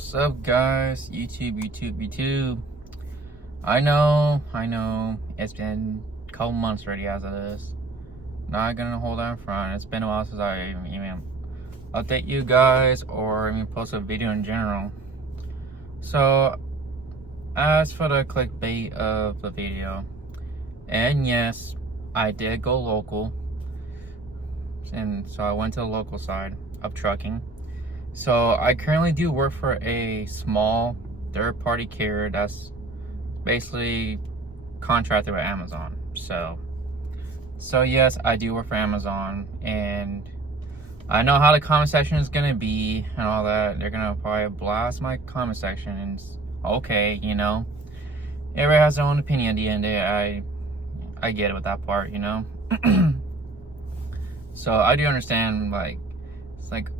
What's up, guys? YouTube. I know. It's been a couple months already as it is. Not gonna hold that in front. It's been a while since I even update you guys or even post a video in general. So, as for the clickbait of the video, and yes, I did go local. And so I went to the local side of trucking. So I currently do work for a small third-party carrier that's basically contracted with Amazon. So yes, I do work for Amazon, and I know how the comment section is gonna be and all that. They're gonna probably blast my comment section, and okay, everybody has their own opinion. At the end of the day, I get it with that part, So I do understand, it's like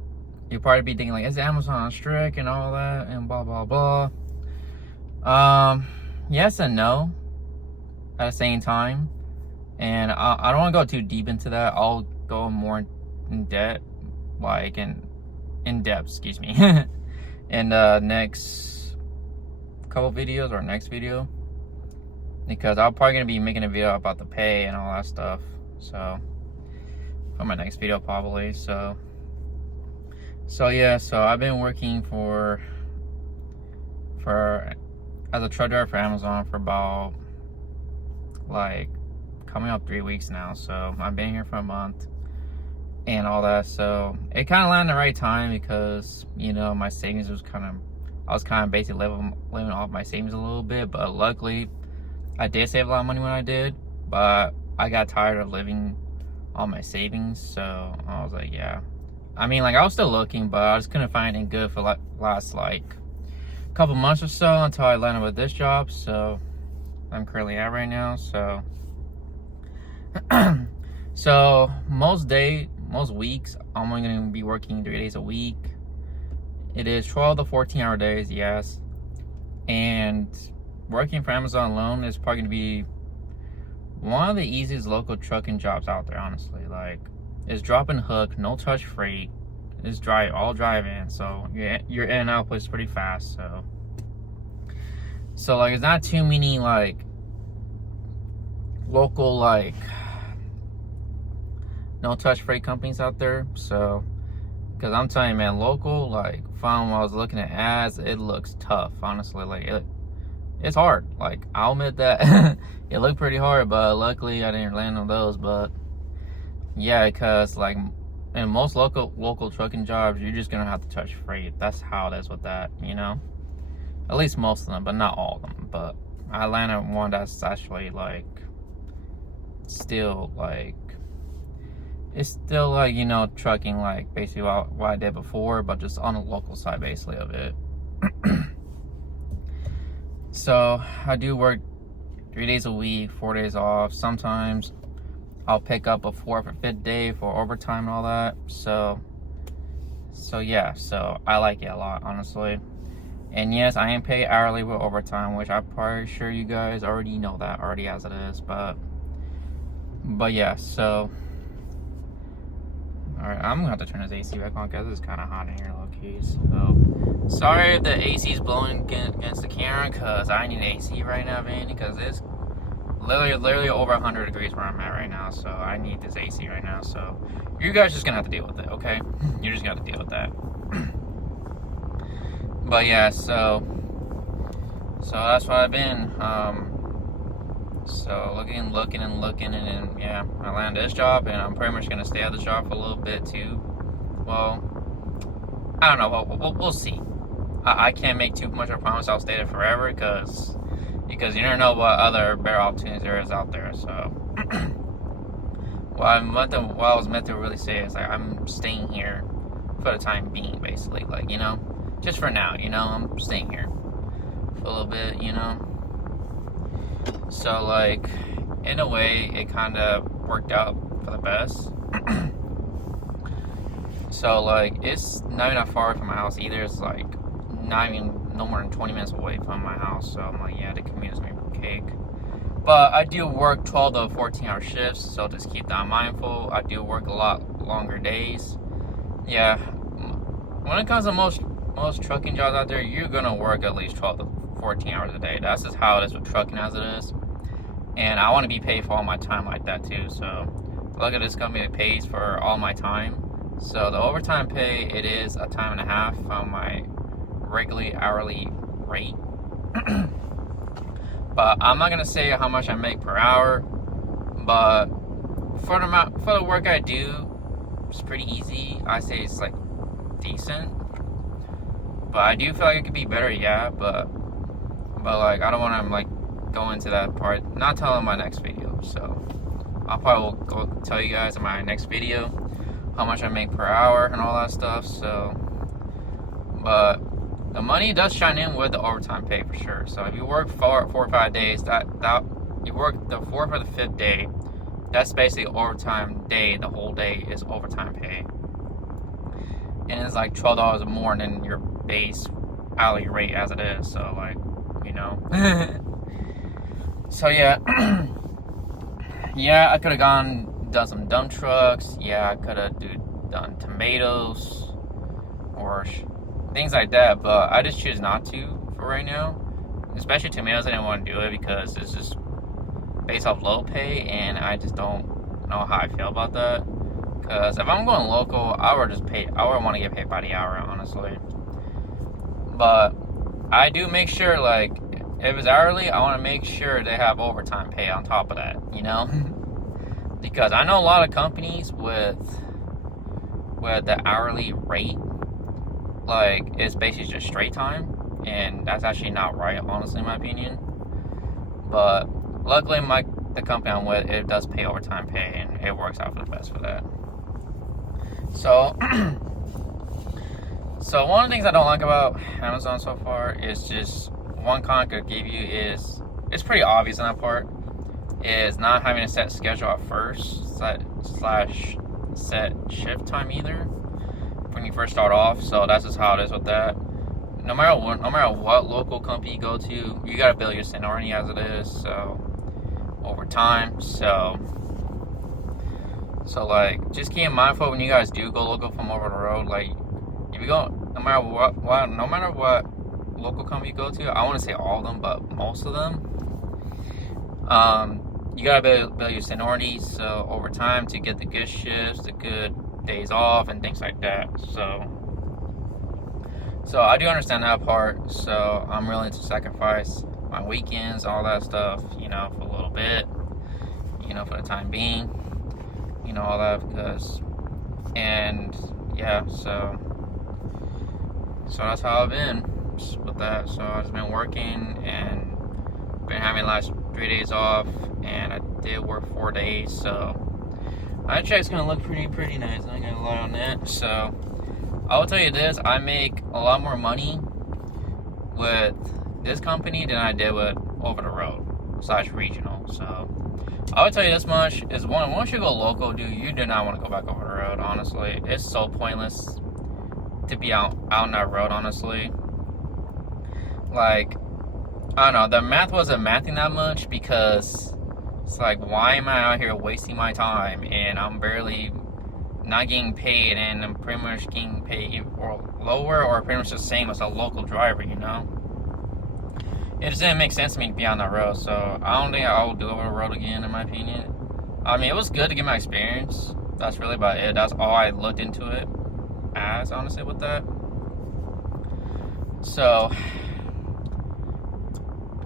you'll probably be thinking, is Amazon strict and all that and blah, blah, blah. Yes and no at the same time. And I don't want to go too deep into that. I'll go more in depth, in the next couple videos or next video. Because I'm probably going to be making a video about the pay and all that stuff. So, for my next video probably, so yeah, so I've been working for as a truck driver for Amazon for about coming up 3 weeks now. So I've been here for a month and all that. So it kind of landed the right time because my savings was I was basically living off my savings a little bit. But luckily, I did save a lot of money when I did. But I got tired of living on my savings, so I was like, yeah. I was still looking, but I just couldn't find anything good for last couple months or so until I landed with this job. So I'm currently at right now. So so most weeks I'm only gonna be working 3 days a week. It is 12 to 14-hour days, yes. And working for Amazon alone is probably gonna be one of the easiest local trucking jobs out there, honestly. It's drop and hook, no touch freight. It's all drive in, so your in and out place pretty fast. So it's not too many local no touch freight companies out there. So because I'm telling you, man, local from what I was looking at ads, it looks tough, honestly. It's hard. I'll admit that. It looked pretty hard, but luckily I didn't land on those. But yeah, because in most local trucking jobs, you're just gonna have to touch freight. That's how it is with that, At least most of them, but not all of them. But I landed on one that's actually still it's still trucking basically what I did before, but just on the local side basically of it. So I do work 3 days a week, 4 days off. Sometimes I'll pick up a 4th or 5th day for overtime and all that. So yeah, so I like it a lot, honestly. And yes, I am paid hourly with overtime, which I'm probably sure you guys already know that already as it is. But yeah, so alright, I'm gonna have to turn this AC back on because it's kind of hot in here, low key. So sorry if the AC is blowing against the camera, because I need AC right now, man, because it's literally over 100 degrees where I'm at right now. So I need this AC right now. So you guys just gonna have to deal with it, okay? You're just gonna have to deal with that. But yeah, so that's what I've been. So looking, and then yeah, I landed this job, and I'm pretty much gonna stay at the job for a little bit too. Well, I don't know. We'll see. I can't make too much of a promise I'll stay there forever, because you never know what other better opportunities there is out there. So what I was meant to really say is I'm staying here for the time being, basically. Just for now, I'm staying here for a little bit, So in a way, it kind of worked out for the best. So it's not even that far from my house either. It's not even no more than 20 minutes away from my house. So I'm yeah, the commute is gonna be cake. But I do work 12 to 14-hour shifts, so just keep that mindful. I do work a lot longer days. Yeah, when it comes to most most trucking jobs out there, you're gonna work at least 12 to 14 hours a day. That's just how it is with trucking as it is. And I want to be paid for all my time like that too. So look at this company that pays for all my time. So the overtime pay, it is a time and a half on my regularly hourly rate. But I'm not gonna say how much I make per hour. But for the work I do, it's pretty easy. I say it's like decent. But I do feel like it could be better, yeah. But like I don't want to like go into that part. Not telling my next video. So I'll probably will go tell you guys in my next video how much I make per hour and all that stuff. So, but the money does shine in with the overtime pay for sure. So if you work 4 or 5 days, that you work the 4th or the 5th day, that's basically overtime day. The whole day is overtime pay, and it's like $12 more than your base hourly rate as it is. So like, you know. So yeah, yeah, I could have done some dump trucks. Yeah, I could have done tomatoes or things like that. But I just choose not to for right now. Especially tomatoes, I didn't want to do it because it's just based off low pay, and I just don't know how I feel about that. Because if I'm going local, I would want to get paid by the hour, honestly. But I do make sure, like, if it's hourly, I want to make sure they have overtime pay on top of that, you know? Because I know a lot of companies with the hourly rate, like, it's basically just straight time, and that's actually not right, honestly, in my opinion. But luckily, the company I'm with, it does pay overtime pay, and it works out for the best for that. So, so one of the things I don't like about Amazon so far is just one con I could give you is, it's pretty obvious on that part, is not having a set schedule at first, slash set shift time either when you first start off. So that's just how it is with that. No matter what local company you go to, you gotta build your seniority as it is. So over time, so like just keep mindful when you guys do go local from over the road. Like if you go, no matter what local company you go to, I want to say all of them, but most of them, you gotta build your seniority. So over time to get the good shifts, the good days off, and things like that. So I do understand that part. So I'm willing to sacrifice my weekends, all that stuff, you know, for a little bit, you know, for the time being, you know, all that, because, and yeah, so that's how I've been with that. So I've been working and been having the last 3 days off, and I did work 4 days, so my check's gonna look pretty nice. I'm gonna lie on that. So I will tell you this, I make a lot more money with this company than I did with over the road / regional. So I would tell you this much is, once you go local, dude, you do not want to go back over the road. Honestly, it's so pointless to be out on that road. Honestly, like, I don't know, the math wasn't mathing that much, because it's like, why am I out here wasting my time and I'm barely not getting paid, and I'm pretty much getting paid or lower or pretty much the same as a local driver, you know? It just didn't make sense to me to be on that road. So I don't think I will do over the road again, in my opinion. I mean, it was good to get my experience. That's really about it. That's all I looked into it as, honestly, with that. So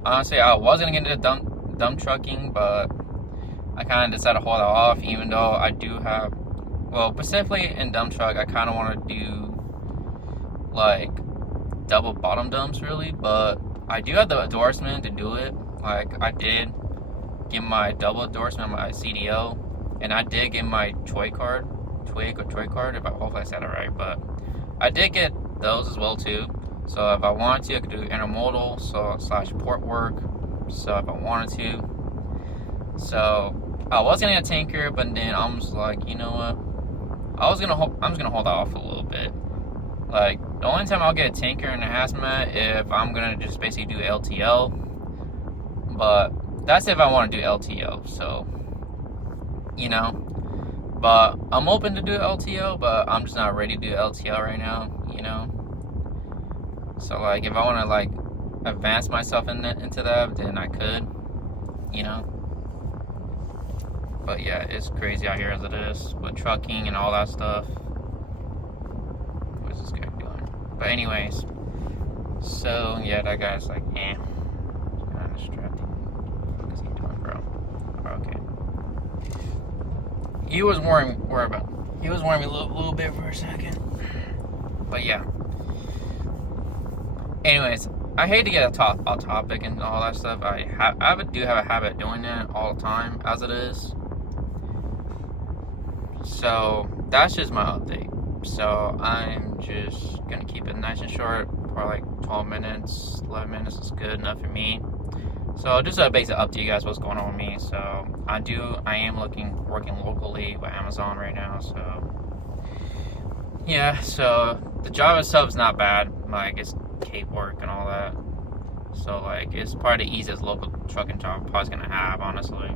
honestly, I was gonna get into dump trucking, but I kind of decided to hold it off, even though I do have, well, specifically in dump truck, I kind of want to do like double bottom dumps, really. But I do have the endorsement to do it. Like, I did get my double endorsement, my CDL, and I did get my Twig card, if hopefully I said it right. But I did get those as well too. So if I wanted to, I could do intermodal, / port work. So if I wanted to. So I was gonna get a tanker, but then I'm just like, you know what? I'm just gonna hold that off a little bit. Like, the only time I'll get a tanker and a hazmat if I'm gonna just basically do LTL. But that's if I want to do LTO. So, you know. But I'm open to do LTO, but I'm just not ready to do LTL right now, you know. So like, if I want to like advance myself into that, then I could, you know. But yeah, it's crazy out here as it is with trucking and all that stuff. What's this guy doing? But anyways, so yeah, that guy's like, kind of distracting. What is he doing, bro? Okay. He was worrying me a little bit for a second. But yeah. Anyways, I hate to get off topic and all that stuff. I do have a habit of doing that all the time, as it is. So that's just my update. So I'm just gonna keep it nice and short, probably like 12 minutes, 11 minutes is good enough for me. So just a basic update, you guys, what's going on with me. So I am working locally with Amazon right now. So yeah, so the job itself is not bad. Like, it's cape work and all that. So like, it's probably the easiest local trucking job I'm probably gonna have, honestly.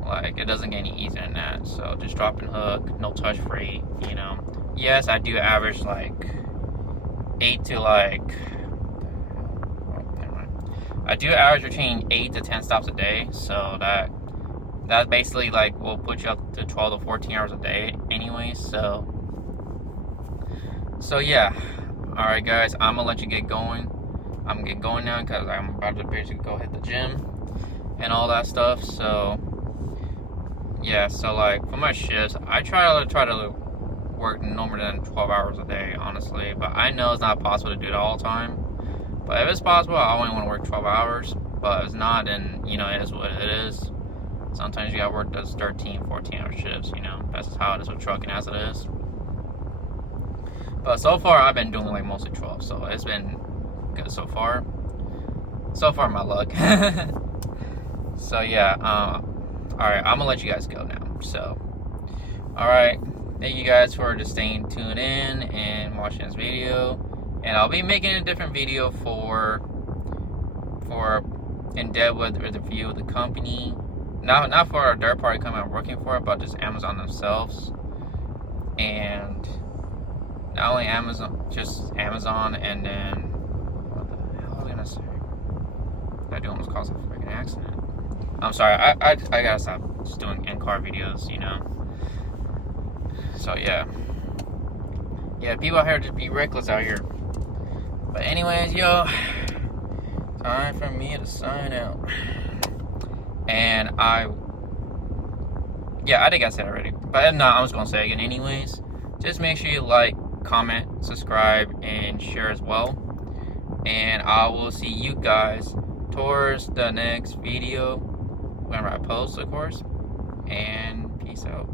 Like, it doesn't get any easier than that. So just dropping hook, no touch freight, you know. Yes, I do average like 8 to like, I do average between 8 to 10 stops a day. So that basically like will put you up to 12 to 14 hours a day anyway. So yeah. All right, guys, I'm gonna let you get going. I'm gonna get going now because I'm about to basically go hit the gym and all that stuff. So yeah, so like for my shifts, I try to work no more than 12 hours a day, honestly. But I know it's not possible to do it all the time. But if it's possible, I only want to work 12 hours. But if it's not, then, you know, it is what it is. Sometimes you gotta work those 13, 14-hour shifts, you know. That's how it is with trucking, as it is. But so far, I've been doing like mostly 12, so it's been good so far. So far, my luck. So yeah, alright, I'm gonna let you guys go now. So, alright, thank you guys for just staying tuned in and watching this video. And I'll be making a different video for in depth with the review of the company. Not for a third party company I'm working for, but just Amazon themselves. And not only Amazon, just Amazon, and then what the hell was I gonna say? That dude almost caused a freaking accident. I'm sorry, I gotta stop just doing in-car videos, you know. So yeah, people out here just be reckless out here. But anyways, yo, time for me to sign out. And I think I said it already, but if not, I'm just gonna say it again anyways. Just make sure you like, comment, subscribe, and share as well. And I will see you guys towards the next video whenever I post, of course. And peace out.